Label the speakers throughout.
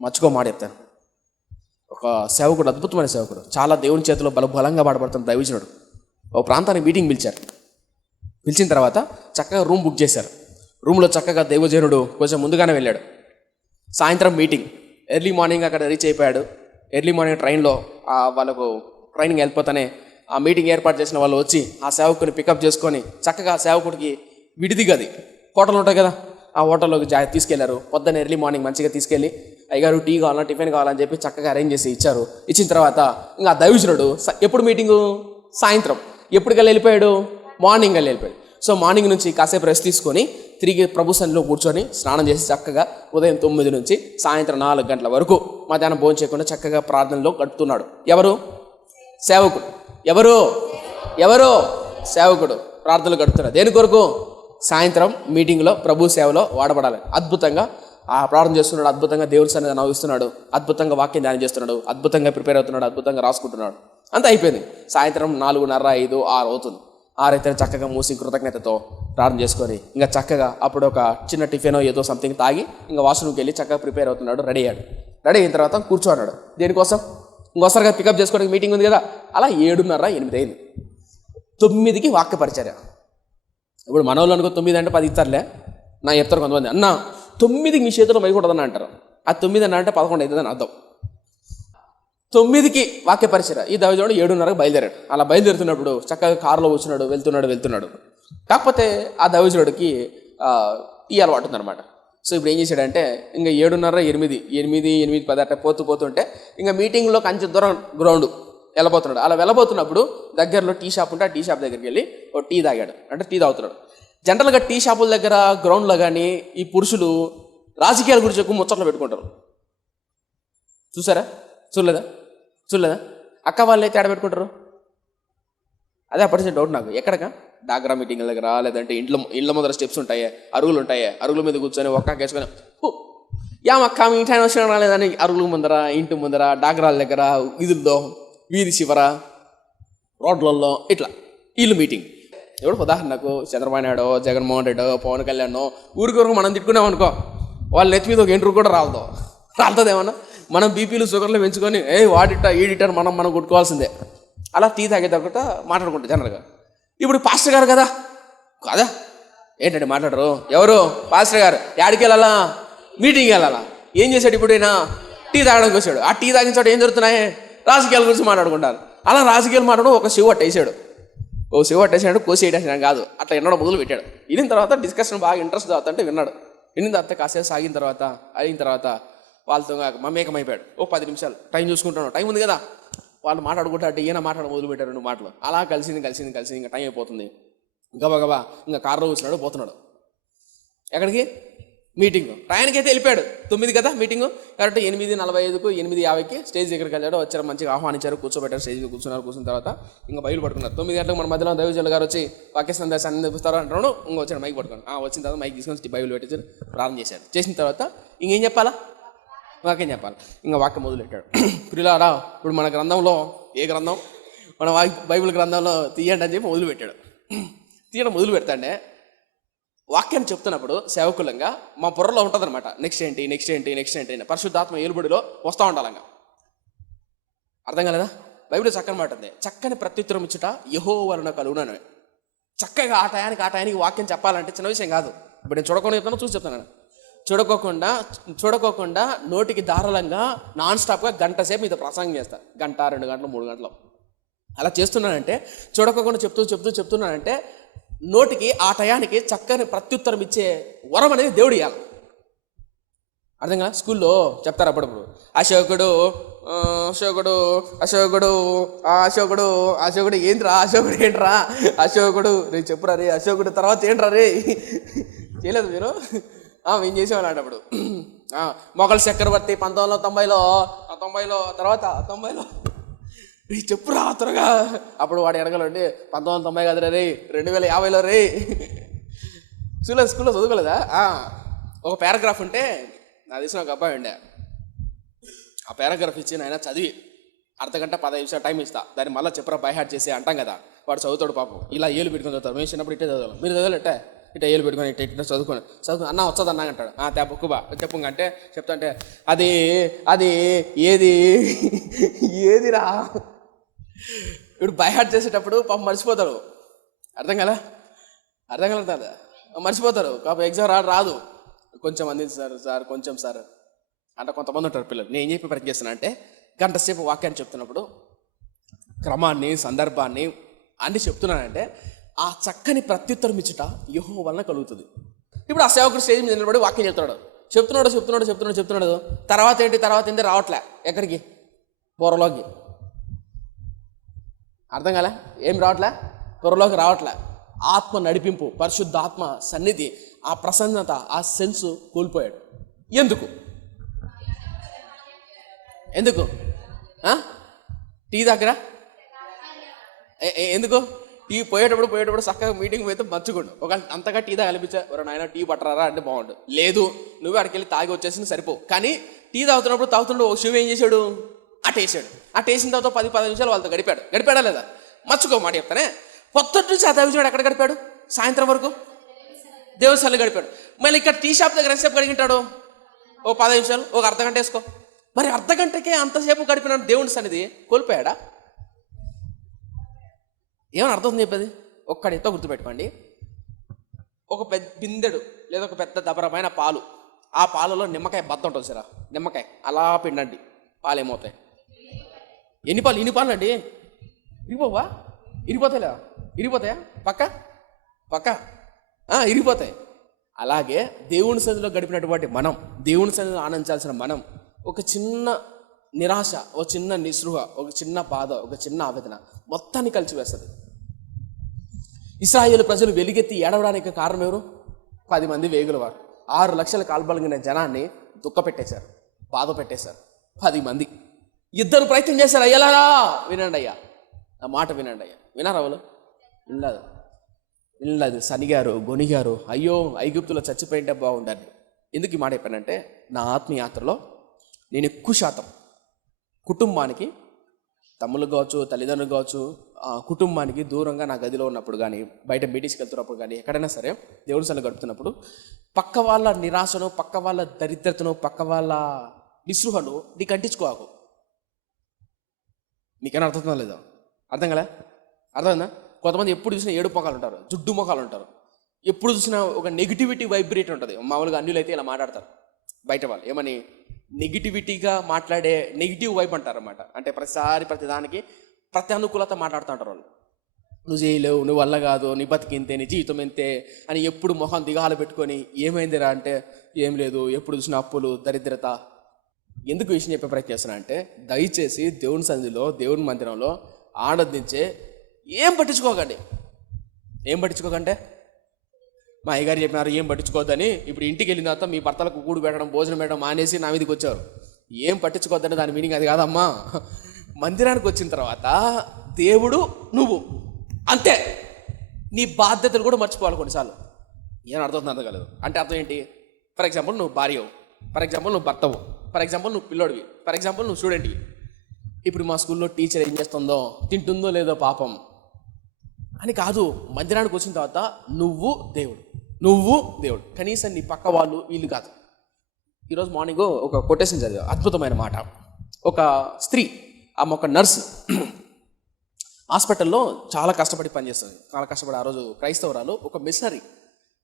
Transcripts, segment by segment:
Speaker 1: మర్చిపో మాట చెప్తాను. ఒక సేవకుడు అద్భుతమైన సేవకుడు. చాలా దేవుని చేతిలో బల బలంగా వాడబడుతున్న దైవజనుడు. ఒక ప్రాంతానికి మీటింగ్ పిలిచారు. పిలిచిన తర్వాత చక్కగా రూమ్ బుక్ చేశారు. రూమ్లో చక్కగా దైవజనుడు కొంచెం ముందుగానే వెళ్ళాడు. సాయంత్రం మీటింగ్ ఎర్లీ మార్నింగ్ అక్కడ రీచ్ అయిపోయాడు. ఎర్లీ మార్నింగ్ ట్రైన్లో వాళ్ళకు ట్రైనింగ్ వెళ్ళిపోతానే ఆ మీటింగ్ ఏర్పాటు చేసిన వాళ్ళు వచ్చి ఆ సేవకుని పికప్ చేసుకొని చక్కగా ఆ సేవకుడికి విడిది గది హోటల్ ఉంటాయి కదా ఆ హోటల్లోకి జా తీసుకెళ్ళారు. పొద్దున్న ఎర్లీ మార్నింగ్ మంచిగా తీసుకెళ్ళి అయ్యగారు టీ కావాలా టిఫిన్ కావాలని చెప్పి చక్కగా అరేంజ్ చేసి ఇచ్చారు. ఇచ్చిన తర్వాత ఇంకా దైవజనుడు స- ఎప్పుడు మీటింగు సాయంత్రం. ఎప్పటికల్లా వెళ్ళిపోయాడు? మార్నింగ్ వెళ్ళి వెళ్ళిపోయాడు. సో మార్నింగ్ నుంచి కాసేపు రెస్ట్ తీసుకొని తిరిగి ప్రభు సన్నిలో కూర్చొని స్నానం చేసి చక్కగా ఉదయం తొమ్మిది నుంచి సాయంత్రం నాలుగు గంటల వరకు మధ్యాహ్నం భోజనం చేయకుండా చక్కగా ప్రార్థనలో గడుపుతున్నాడు. ఎవరు? సేవకుడు. ఎవరు? ఎవరు? సేవకుడు. ప్రార్థనలు గడుపుతున్నాడు. దేని కొరకు? సాయంత్రం మీటింగ్లో ప్రభు సేవలో వాడబడాలి. అద్భుతంగా ఆ ప్రార్థన చేస్తున్నాడు అద్భుతంగా దేవుని సన్నిధి నవ్విస్తున్నాడు అద్భుతంగా వాక్యం ధ్యానం చేస్తున్నాడు అద్భుతంగా ప్రిపేర్ అవుతున్నాడు అద్భుతంగా రాసుకుంటున్నాడు. అంతా అయిపోయింది. సాయంత్రం నాలుగున్నర ఐదు ఆరు అవుతుంది. ఆరైతే చక్కగా మూసి కృతజ్ఞతతో ప్రార్థన చేసుకొని ఇంకా చక్కగా అప్పుడు ఒక చిన్న టిఫిన్ ఏదో సంథింగ్ తాగి ఇంకా వాష్రూమ్కి వెళ్ళి చక్కగా ప్రిపేర్ అవుతున్నాడు రెడీ అయ్యాడు. రెడీ అయిన తర్వాత కూర్చోన్నాడు. దేనికోసం? ఇంకోసారిగా పికప్ చేసుకోవడానికి మీటింగ్ ఉంది కదా? అలా ఏడున్నర ఎనిమిది అయింది. తొమ్మిదికి వాక్య పరిచర్య. ఇప్పుడు మన అనుకో తొమ్మిది అంటే పది ఇస్తారులే. నా చెప్తారు కొంతమంది అన్న తొమ్మిదికి మీ చేతిలో మైకి అంటారు. ఆ తొమ్మిది అన్న అంటే పదకొండు అవుతుందని అర్థం. తొమ్మిదికి వాక్య పరిచయ. ఈ దైవజనుడు ఏడున్నరకు బయలుదేరాడు. అలా బయలుదేరుతున్నప్పుడు చక్కగా కారులో కూర్చున్నాడు వెళ్తున్నాడు వెళ్తున్నాడు. కాకపోతే ఆ దైవజనుడికి ఈ అలవాటు ఉందన్నమాట. సో ఇప్పుడు ఏం చేశాడంటే ఇంకా ఏడున్నర ఎనిమిది ఎనిమిది ఎనిమిది పది అట్లా పోతూ పోతుంటే ఇంకా మీటింగ్లో కంచె దూరం గ్రౌండ్ వెళ్ళబోతున్నాడు. అలా వెళ్ళబోతున్నప్పుడు దగ్గరలో టీ షాప్ ఉంటే ఆ టీ షాప్ దగ్గరికి వెళ్ళి ఓ టీ తాగాడు. అంటే టీ తాగుతున్నాడు. జనరల్గా టీ షాపుల దగ్గర గ్రౌండ్లో కానీ ఈ పురుషులు రాజకీయాల గురించి ఎక్కువ ముచ్చట్లు పెట్టుకుంటారు. చూసారా? చూడలేదా? చూడలేదా? అక్క వాళ్ళు అయితే ఆడ పెట్టుకుంటారు అదే అప్పటి డౌట్ నాకు. ఎక్కడక డాగ్రా మీటింగ్ల దగ్గర లేదంటే ఇంట్లో ఇంట్లో ముందర స్టెప్స్ ఉంటాయి అరుగులు ఉంటాయి అరుగుల మీద కూర్చొని ఒక్క వేసుకొని "హు, అక్క మీ ఇంటి వచ్చిన రాలేదని అరుగుల ముందర ఇంటి ముందర డాగ్రాల దగ్గర వీధుల్లో వీధి చివర రోడ్లలో ఇట్లా. వీళ్ళు మీటింగ్. ఎవడు ఉదాహరణకు చంద్రబాబు నాయుడు జగన్మోహన్ రెడ్డి పవన్ కళ్యాణ్ ఊరికొరకు మనం తిట్టుకున్నాం అనుకో వాళ్ళ నెత్తి మీద ఒక ఎంట్రు కూడా రాలదు. ఏమన్నా మనం బీపీలు షుగర్లు పెంచుకొని ఏ వాడిట ఈడిటర్ మనం మనం కొట్టుకోవాల్సిందే. అలా టీ తాగే తర్వాత మాట్లాడుకుంటాం జనరల్గా. ఇప్పుడు పాస్టర్ గారు కదా? కదా? ఏంటండి మాట్లాడరు? ఎవరు? పాస్టర్ గారు. యాడికి వెళ్ళాలా? మీటింగ్కి వెళ్ళాలా? ఏం చేశాడు ఇప్పుడు ఈయన టీ తాగడానికి వచ్చాడు. ఆ టీ తాగిన చోట ఏం జరుగుతున్నాయి? రాజకీయాల గురించి మాట్లాడుకుంటారు. అలా రాజకీయాలు మాట్లాడడం ఒక శివ వేసాడు ఓ శివ వేసాడు కోసి వేసేసాడు కాదు. అట్లా వినడం మొదలు పెట్టాడు. వినిన తర్వాత డిస్కషన్ బాగా ఇంట్రెస్ట్ అవుతుంటే విన్నాడు. వినిన తర్వాత కాసేపు సాగిన తర్వాత అయిన తర్వాత వాళ్ళతో మమేకమైపోయాడు. ఓ పది నిమిషాలు టైం చూసుకుంటాను టైం ఉంది కదా. వాళ్ళు మాట్లాడుకుంటే అంటే ఈయన మాట్లాడడం మొదలు పెట్టారు రెండు మాటలు. అలా కలిసింది కలిసింది కలిసింది. ఇంకా టైం అయిపోతుంది. గబా గబా ఇంకా కారులో కూర్చున్నాడు పోతున్నాడు. ఎక్కడికి? మీటింగ్. టయానికి వెళ్ళిపోయాడు. తొమ్మిది కదా మీటింగ్. కరెక్ట్ ఎనిమిది నలభై ఐదుకు ఎనిమిది యాభైకి స్టేజ్ దగ్గరికి వెళ్ళాడు. వచ్చారు మంచిగా ఆహ్వానించారు కూర్చోబెట్టారు స్టేజ్ కూర్చున్నారు కూర్చున్న తర్వాత ఇంకా బయలు పడుకున్నారు. తొమ్మిది గంటలకు మన మధ్యలో దైవజల్ గారు వచ్చి పాకిస్తాన్ దేశాన్ని చూపిస్తారు అంటున్నాడు. ఇంకా వచ్చాడు మైక్ పడుకోండి ఆ వచ్చిన తర్వాత మైక్ తీసుకొని బైబిల్ పెట్టించారు ప్రారంభం చేశారు చేసిన తర్వాత ఇంకేం చెప్పాలా? వాక్యం చెప్పాలి. ఇంకా వాక్యం మొదలెట్టాడు. ప్రిలారా ఇప్పుడు మన గ్రంథంలో ఏ గ్రంథం? మన వాక్- బైబిల్ గ్రంథంలో తీయండి అని చెప్పి మొదలుపెట్టాడు. తీయడం మొదలు పెడతాండే వాక్యాన్ని చెప్తున్నప్పుడు సేవకులంగా మా బుర్రలో ఉంటుందన్నమాట. నెక్స్ట్ ఏంటి? నెక్స్ట్ ఏంటి? నెక్స్ట్ ఏంటి అని. పరిశుద్ధాత్మ ఏలుబడిలో వస్తూ ఉండాలంగా. అర్థం కాలేదా? బైబిల్ చక్కని మాట ఉంది చక్కని ప్రత్యుత్తరం ఇచ్చుట యహో వలన కలుగునని. చక్కగా ఆ టయానికి ఆ టయానికి వాక్యం చెప్పాలంటే చిన్న విషయం కాదు. ఇప్పుడు నేను చూడకుండా చెప్తాను? చూసి చెప్తాను? చూడకోకుండా చూడకోకుండా నోటికి దారాళంగా నాన్ స్టాప్గా గంట సేపు మీతో ప్రసంగం చేస్తాను గంట రెండు గంటలు మూడు గంటలు. అలా చేస్తున్నానంటే చూడకోకుండా చెప్తూ చెప్తూ చెప్తున్నానంటే నోటికి ఆ టయానికి చక్కని ప్రత్యుత్తరం ఇచ్చే వరం అనేది దేవుడు ఇవ్వాలి అర్థం కదా స్కూల్లో చెప్తారు అప్పుడప్పుడు. అశోకుడు అశోకుడు అశోకుడు ఆ అశోకుడు అశోకుడు ఏంట్రా అశోకుడు ఏంట్రా అశోకుడు రే చెప్పురా రే అశోకుడు తర్వాత ఏంట్రా రే? చేయలేదు మీరు? ఆ, మేము చేసేవాళ్ళు అప్పుడు ఆ, మొఘల్ చక్రవర్తి పంతొమ్మిది వందల తొంభైలో తొంభైలో తర్వాత తొంభైలో రే చెప్పురా త్వరగా. అప్పుడు వాడు ఎడగలండి పంతొమ్మిది వందల తొంభై కదా రే రెండు వేల యాభైలో రే స్కూల్లో స్కూల్లో చదువుకోలేదా? ఒక పారాగ్రాఫ్ ఉంటే నా తెలిసిన ఒక అబ్బాయి ఉండే. ఆ పారాగ్రాఫ్ ఇచ్చి ఆయన చదివి అర్ధగంట పదహైదు నిమిషాలు టైం ఇస్తా. దాన్ని మళ్ళీ చెప్పరా బై హార్ట్ చేసి అంటాం కదా వాడు చదువుతాడు పాపం. ఇలా ఏలు పెట్టుకొని చదువుతారు మేము చిన్నప్పుడు ఇట్టే చదవాలి మీరు చదవాలంటే ఇట్ట? ఏలు పెట్టుకొని ఇట్ట ఇట్ట చదువుకొని. చదువుకుని అన్న వచ్చదు అన్నా అంటాడు. ఆ తే బుక్ బా చెప్పు అంటే చెప్తా అంటే అది అది ఏది ఏదిరా? ఇప్పుడు బైహార్ట్ చేసేటప్పుడు పాపం మర్చిపోతాడు. అర్థం కదా అర్థం కలుగుతుందా మర్చిపోతారు కాబట్టి ఎగ్జామ్ రాదు రాదు. కొంచెం అందింది సార్ సార్ కొంచెం సార్. అంటే కొంతమంది ఉంటారు పిల్లలు. నేను చెప్పి ప్రయత్నం చేస్తున్నా అంటే గంట సేపు వాక్యాన్ని చెప్తున్నప్పుడు క్రమాన్ని సందర్భాన్ని అన్ని చెప్తున్నానంటే ఆ చక్కని ప్రత్యుత్తరం ఇచ్చుట యోహో వలన కలుగుతుంది. ఇప్పుడు ఆ సేవకుడు స్టేజ్ మీద నిలబడి వాక్యం చెప్తున్నాడు. చెప్తున్నాడు చెప్తున్నాడు చెప్తున్నాడు చెప్తున్నాడు. తర్వాత ఏంటి? తర్వాత ఏంటి రావట్లే. ఎక్కడికి? బోరలోకి. అర్థం కాలే? ఏం రావట్లే? త్వరలోకి రావట్లే. ఆత్మ నడిపింపు పరిశుద్ధ ఆత్మ సన్నిధి ఆ ప్రసన్నత ఆ సెన్స్ కోల్పోయాడు. ఎందుకు? ఎందుకు? టీ దగ్గర ఏ- ఎందుకు? టీ పోయేటప్పుడు పోయేటప్పుడు చక్కగా మీటింగ్ పోతే మంచుకోండు ఒక అంతగా టీ తాగలిపించా ఎవరు నాయన టీ పట్టరారా? అంటే బాగుండు. లేదు నువ్వే అక్కడికి వెళ్ళి తాగి వచ్చేసి సరిపో కానీ టీ తాగుతున్నప్పుడు తాగుతుంటే ఒక శివ ఏం చేశాడు? అటేసాడు. అటేసిన తర్వాత పది పది నిమిషాలు వాళ్ళతో గడిపాడు. గడిపాడా లేదా? మర్చుకో మాట చెప్తానే. పొద్దుటి నుంచి ఆ దైవజుడు ఎక్కడ గడిపాడు? సాయంత్రం వరకు? దేవస్థానం గడిపాడు. మళ్ళీ ఇక్కడ టీ షాప్ దగ్గర ఎంతసేపు గడిగింటాడు? ఓ పది నిమిషాలు. ఒక అర్ధ గంట వేసుకో. మరి అర్ధ గంటకే అంతసేపు గడిపిన దేవుని సన్నిధి కోల్పోయాడా? ఏమని అర్థం చెప్పేది? ఒక్కడితో గుర్తుపెట్టుకోండి. ఒక పెద్ద బిందెడు లేదా ఒక పెద్ద దబరమైన పాలు. ఆ పాలలో నిమ్మకాయ బద్ద ఉంటుంది సరా. నిమ్మకాయ. అలా పిండండి. పాలు ఏమవుతాయి ఎన్ని పాలు ఇన్ని పాలు అండి? ఇరిపోవా ఇరిపోతాయిలే ఇరిపోతాయా పక్క? పక్క? ఇరిగిపోతాయి. అలాగే దేవుని సన్నిధిలో గడిపినటువంటి మనం దేవుని సన్నిధిలో ఆనందించాల్సిన మనం ఒక చిన్న నిరాశ ఒక చిన్న నిస్పృహ ఒక చిన్న బాధ ఒక చిన్న ఆవేదన మొత్తాన్ని కలిసివేస్తుంది ఇస్రాయేల్ ప్రజలు వెలిగెత్తి ఏడవడానికి కారణం ఎవరు? పది మంది వేగుల వారు ఆరు లక్షల కాల్బలిగిన జనాన్ని దుఃఖపెట్టేశారు బాధ పెట్టేశారు పది మంది. ఇద్దరు ప్రయత్నం చేశారు అయ్యలారా వినండి అయ్యా. నా మాట వినండి అయ్యా. వినారా వాళ్ళు? వినలేదు. వినలేదు. సనిగారు గొనిగారు అయ్యో ఐగుప్తులో చచ్చిపోయింటే బాగుండండి ఎందుకు ఈ మాట చెప్పానంటే నా ఆత్మయాత్రలో నేను ఎక్కువ శాతం కుటుంబానికి తమ్ముళ్ళు కావచ్చు తల్లిదండ్రులు కావచ్చు కుటుంబానికి దూరంగా నా గదిలో ఉన్నప్పుడు కానీ బయట మీటింగ్స్కి వెళ్తున్నప్పుడు కానీ ఎక్కడైనా సరే దేవుడి సన్నిధిలో గడుపుతున్నప్పుడు పక్క వాళ్ళ నిరాశను పక్క వాళ్ళ దరిద్రతను పక్క వాళ్ళ నిస్పృహను నీకు అంటించుకోకు. మీకైనా అర్థం లేదా? అర్థం కదా అర్థమైందా? కొంతమంది ఎప్పుడు చూసినా ఏడు మొఖాలు ఉంటారు జుడ్డు మొఖాలు ఉంటారు. ఎప్పుడు చూసినా ఒక నెగిటివిటీ వైబ్రేట్ ఉంటుంది. మామూలుగా అన్యులు అయితే ఇలా మాట్లాడతారు. బయట వాళ్ళు ఏమని? నెగిటివిటీగా మాట్లాడే నెగిటివ్ వైబ్ అంటారు అనమాట అంటే ప్రతిసారి ప్రతి దానికి ప్రతి అనుకూలత మాట్లాడుతూ ఉంటారు వాళ్ళు. నువ్వు చేయలేవు నువ్వు వల్ల కాదు నీ బతికింతే నీ జీవితం ఇంతే అని ఎప్పుడు మొహం దిగాలు పెట్టుకొని ఏమైందిరా అంటే ఏం లేదు ఎప్పుడు చూసిన అప్పులు దరిద్రత ఎందుకు విషయం చెప్పే ప్రయత్నం చేస్తున్నా అంటే దయచేసి దేవుని సన్నిధిలో దేవుని మందిరంలో ఆనందించే ఏం పట్టించుకోకండి. ఏం పట్టించుకోకంటే మా అయ్యగారు చెప్పినారు ఏం పట్టించుకోవద్దని ఇప్పుడు ఇంటికి వెళ్ళిన తర్వాత మీ భర్తలకు కూడు పెట్టడం భోజనం పెట్టడం మానేసి నా మీదకి వచ్చారు. ఏం పట్టించుకోవద్దని దాని మీనింగ్ అది కాదమ్మా. మందిరానికి వచ్చిన తర్వాత దేవుడు నువ్వు అంతే. నీ బాధ్యతలు కూడా మర్చిపోవాలి కొన్నిసార్లు. ఏం అర్థం అర్థం కాలేదు. అంటే అర్థం ఏంటి? ఫర్ ఎగ్జాంపుల్ నువ్వు భార్యవు. ఫర్ ఎగ్జాంపుల్ నువ్వు భర్తవు. ఫర్ ఎగ్జాంపుల్ నువ్వు పిల్లోడివి. ఫర్ ఎగ్జాంపుల్ నువ్వు స్టూడెంట్వి ఇప్పుడు మా స్కూల్లో టీచర్ ఏం చేస్తుందో తింటుందో లేదో పాపం. అని కాదు మందిరానికి వచ్చిన తర్వాత నువ్వు దేవుడు. నువ్వు దేవుడు. కనీసం నీ పక్క వాళ్ళు వీళ్ళు కాదు. ఈరోజు మార్నింగ్ ఒక కొటేషన్ చదివా. అద్భుతమైన మాట. ఒక స్త్రీ ఆమె ఒక నర్సు హాస్పిటల్లో చాలా కష్టపడి పనిచేస్తుంది. చాలా కష్టపడి ఆ రోజు క్రైస్తవురాలు ఒక మిషనరీ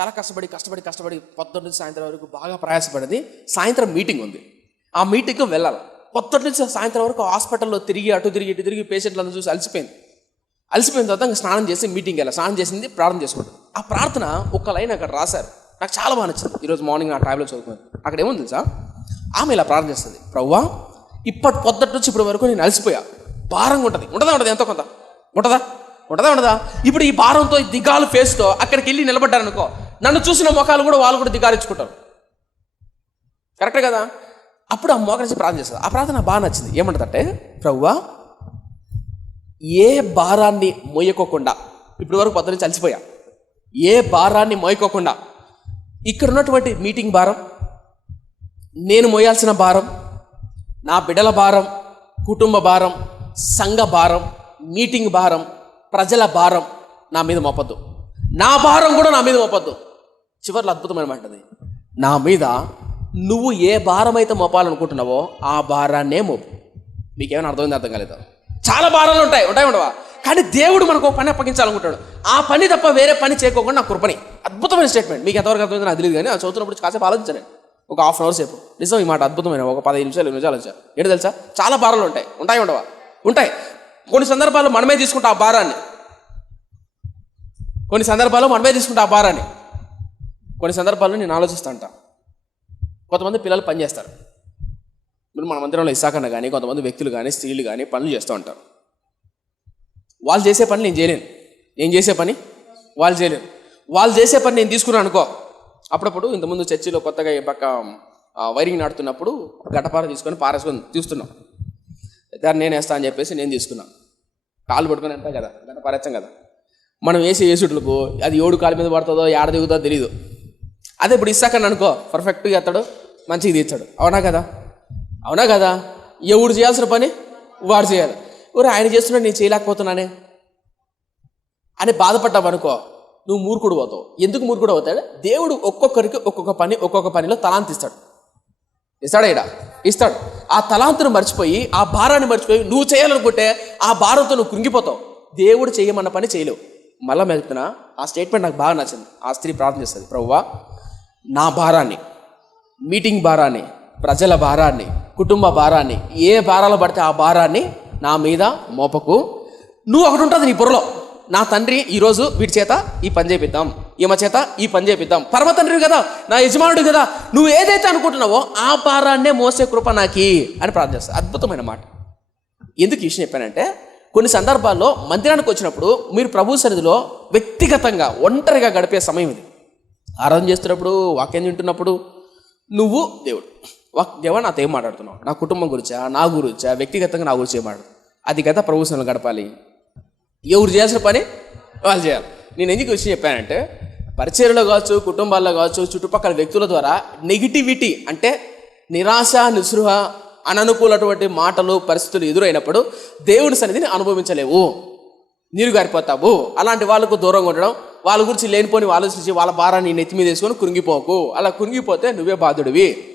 Speaker 1: చాలా కష్టపడి కష్టపడి కష్టపడి పొద్దున్న నుంచి సాయంత్రం వరకు బాగా ప్రయాసపడింది. సాయంత్రం మీటింగ్ ఉంది. ఆ మీటింగ్కి వెళ్ళాలి. పొద్దున్న నుంచి సాయంత్రం వరకు హాస్పిటల్లో తిరిగి అటు తిరిగి ఇటు తిరిగి పేషెంట్లను చూసి అలసిపోయింది. అలసిపోయిన తర్వాత ఇంకా స్నానం చేసి మీటింగ్ వెళ్ళాలి. స్నానం చేసింది ప్రార్థన చేసుకుంటాం. ఆ ప్రార్థన ఒక లైన్ అక్కడ రాశారు. నాకు చాలా బాగా నచ్చింది. ఈరోజు మార్నింగ్ నా టైంలో చదువుకున్నాను. అక్కడ ఏముంది తెలుసా? ఆమె ఇలా ప్రార్థన చేస్తుంది. ప్రవ్వా ఇప్పటి పొద్దుటి నుంచి ఇప్పటి వరకు నేను అలసిపోయా. భారంగా ఉంటుంది. ఉంటుందా ఉండదు? ఎంతో కొంత. ఉంటుందా? ఉంటుందా ఉండదా? ఇప్పుడు ఈ భారంతో ఈ దిగాలు ఫేస్తో అక్కడికి వెళ్ళి నిలబడ్డారనుకో నన్ను చూసిన ముఖాలు కూడా వాళ్ళు కూడా దిగారించుకుంటారు కరెక్టే కదా? అప్పుడు ఆ మోకరించి ప్రార్థన చేస్తుంది. ఆ ప్రార్థన బాగా నచ్చింది. ఏమంటుందంటే ప్రవ్వా ఏ భారాన్ని మోయకోకుండా ఇప్పటి వరకు పొద్దున చలిసిపోయా ఏ భారాన్ని మోయకోకుండా ఇక్కడ ఉన్నటువంటి మీటింగ్ భారం నేను మోయాల్సిన భారం నా బిడ్డల భారం కుటుంబ భారం సంఘ భారం మీటింగ్ భారం ప్రజల భారం నా మీద మోపద్దు. నా భారం కూడా నా మీద మోపద్దు. చివర్లో అద్భుతమైన మాటది నా మీద నువ్వు ఏ భారం అయితే మోపాలనుకుంటున్నావో ఆ భారాన్నే మోపు. మీకేమైనా అర్థమైంది అర్థం కాలేదు? చాలా భారాలు ఉంటాయి ఉంటాయి ఉండవా? కానీ దేవుడు మనకు ఒక పని అప్పగించాలనుకుంటాడు. ఆ పని తప్ప వేరే పని చేయకోకుండా నా కృపని. అద్భుతమైన స్టేట్మెంట్ మీకు ఎంతవరకు అర్థమైంది నాకు తెలియదు కానీ అది చదువుతున్నప్పుడు కాసేపు ఆలోచించాను ఒక హాఫ్ అన్ అవర్ సేపు. నిజం ఈ మాట అద్భుతమైన ఒక పదిహేను నిమిషాలు ఇరవై నిమిషాలు ఏంటి తెలుసా? చాలా భారాలు ఉంటాయి. ఉంటాయి ఉండవా? ఉంటాయి. కొన్ని సందర్భాల్లో మనమే తీసుకుంటాం ఆ భారాన్ని. కొన్ని సందర్భాల్లో మనమే తీసుకుంటాం ఆ భారాన్ని. కొన్ని సందర్భాల్లో నేను ఆలోచిస్తూ ఉంటా. కొంతమంది పిల్లలు పని చేస్తారు. ఇప్పుడు మన మందిరంలో ఇసాకన్న కానీ కొంతమంది వ్యక్తులు కానీ స్త్రీలు కానీ పనులు చేస్తూ ఉంటారు. వాళ్ళు చేసే పని నేను చేయలేను. నేను చేసే పని? వాళ్ళు చేయలేను వాళ్ళు చేసే పని నేను తీసుకున్నాను అనుకో అప్పుడప్పుడు ఇంతకుముందు చర్చిలో కొత్తగా ఈ పక్క వైరింగ్ నాడుతున్నప్పుడు గటపార తీసుకొని పారేసుకొని తీస్తున్నాం. దాన్ని నేను వేస్తా అని చెప్పేసి నేను తీసుకున్నాను కాలు పట్టుకొని అంటాం కదా గడ్డ పారేస్తాం కదా. మనం వేసే వేసుట్లకు అది ఏడు కాలు మీద పడుతుందో ఏడ దిగుతుందో తెలియదు అదే ఇప్పుడు ఇస్తాకని అనుకో పర్ఫెక్ట్గా ఎత్తాడు మంచిగా తీర్చాడు. అవునా కదా? అవునా కదా? ఎవడు చేయాల్సిన పని? వాడు చేయాలి. ఊరు ఆయన చేస్తున్నాడు నేను చేయలేకపోతున్నానే. అని బాధపడ్డావు అనుకో నువ్వు మూర్ఖుడు పోతావు ఎందుకు మూర్ఖుడు అవుతాడు? దేవుడు ఒక్కొక్కరికి ఒక్కొక్క పని ఒక్కొక్క పనిలో తలాంతి ఇస్తాడు. ఇస్తాడా ఇడా ఇస్తాడు. ఆ తలాంతును మర్చిపోయి ఆ భారాన్ని మర్చిపోయి నువ్వు చేయాలనుకుంటే ఆ భారంతో నువ్వు కృంగిపోతావు. దేవుడు చేయమన్న పని చేయలేవు. మళ్ళా మెలుపుతున్నా ఆ స్టేట్మెంట్ నాకు బాగా నచ్చింది. ఆ స్త్రీ ప్రార్థన చేస్తుంది ప్రభువా నా భారాన్ని మీటింగ్ భారాన్ని ప్రజల భారాన్ని కుటుంబ భారాన్ని ఏ భారాలు పడితే ఆ భారాన్ని నా మీద మోపకు. నువ్వు ఒకటి ఉంటుంది నీ పొరలో. నా తండ్రి ఈరోజు వీడి చేత ఈ పని చేపిద్దాం. ఈమె చేత ఈ పని చేపిద్దాం. పరమ తండ్రి కదా నా యజమానుడు కదా. నువ్వు ఏదైతే అనుకుంటున్నావో ఆ భారాన్నే మోసే కృప నాకి అని ప్రార్థిస్తా అద్భుతమైన మాట. ఎందుకు ఈ విషయం చెప్పానంటే కొన్ని సందర్భాల్లో మందిరానికి వచ్చినప్పుడు మీరు ప్రభు సన్నిధిలో వ్యక్తిగతంగా ఒంటరిగా గడిపే సమయం ఇది. ఆరాధన చేస్తున్నప్పుడు వాక్యం తింటున్నప్పుడు నువ్వు దేవుడు వాక్ దేవా నాతో ఏం మాట్లాడుతున్నావు? నా కుటుంబం గురించా? నా గురించా? వ్యక్తిగతంగా నా గురించి ఏం మాట్లాడు అది కదా ప్రభుత్వం గడపాలి. ఎవరు చేయాల్సిన పని? వాళ్ళు చేయాలి. నేను ఎందుకు విషయం చెప్పానంటే పరిచయలో కావచ్చు కుటుంబాల్లో కావచ్చు చుట్టుపక్కల వ్యక్తుల ద్వారా నెగిటివిటీ అంటే నిరాశ నిస్పృహ అననుకూలటువంటి మాటలు పరిస్థితులు ఎదురైనప్పుడు దేవుని సన్నిధిని అనుభవించలేవు. నీరు గారిపోతావు. అలాంటి వాళ్ళకు దూరంగా ఉండడం వాళ్ళ గురించి లేనిపోని ఆలోచించి వాళ్ళ భారాన్ని నెత్తి మీద వేసుకొని కృంగిపోకు. అలా కృంగిపోతే నువ్వే బాధుడివి.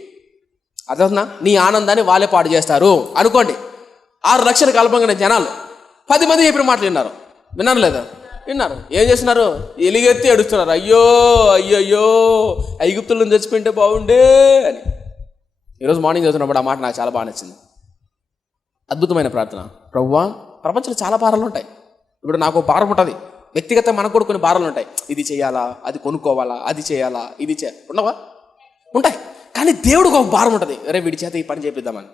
Speaker 1: అర్థమవుతుందా? నీ ఆనందాన్ని వాళ్ళే పాడు చేస్తారు. అనుకోండి ఆరు లక్షల కల్పంగా జనాలు పది మంది చెప్పిన మాటలు విన్నారు. విన్నారు లేదా? విన్నారు. ఏం చేస్తున్నారు? ఎలిగెత్తి అడుగుతున్నారు అయ్యో అయ్యో ఐగుప్తులను చచ్చిపోయింటే బాగుండే అని. ఈరోజు మార్నింగ్ చదువుతున్నప్పుడు ఆ మాట నాకు చాలా బాగా నచ్చింది. అద్భుతమైన ప్రార్థన. ప్రవ్వా ప్రపంచంలో చాలా భారాలు ఉంటాయి. ఇప్పుడు నాకు భారం ఉంటుంది. వ్యక్తిగత మనకు కూడా కొన్ని భారాలు ఉంటాయి. ఇది చేయాలా? అది కొనుక్కోవాలా? అది చేయాలా? ఇది చే ఉండవా? ఉంటాయి. కానీ దేవుడికి ఒక భారం ఉంటుంది. అరే వీడి చేత ఈ పని చేపిద్దామని.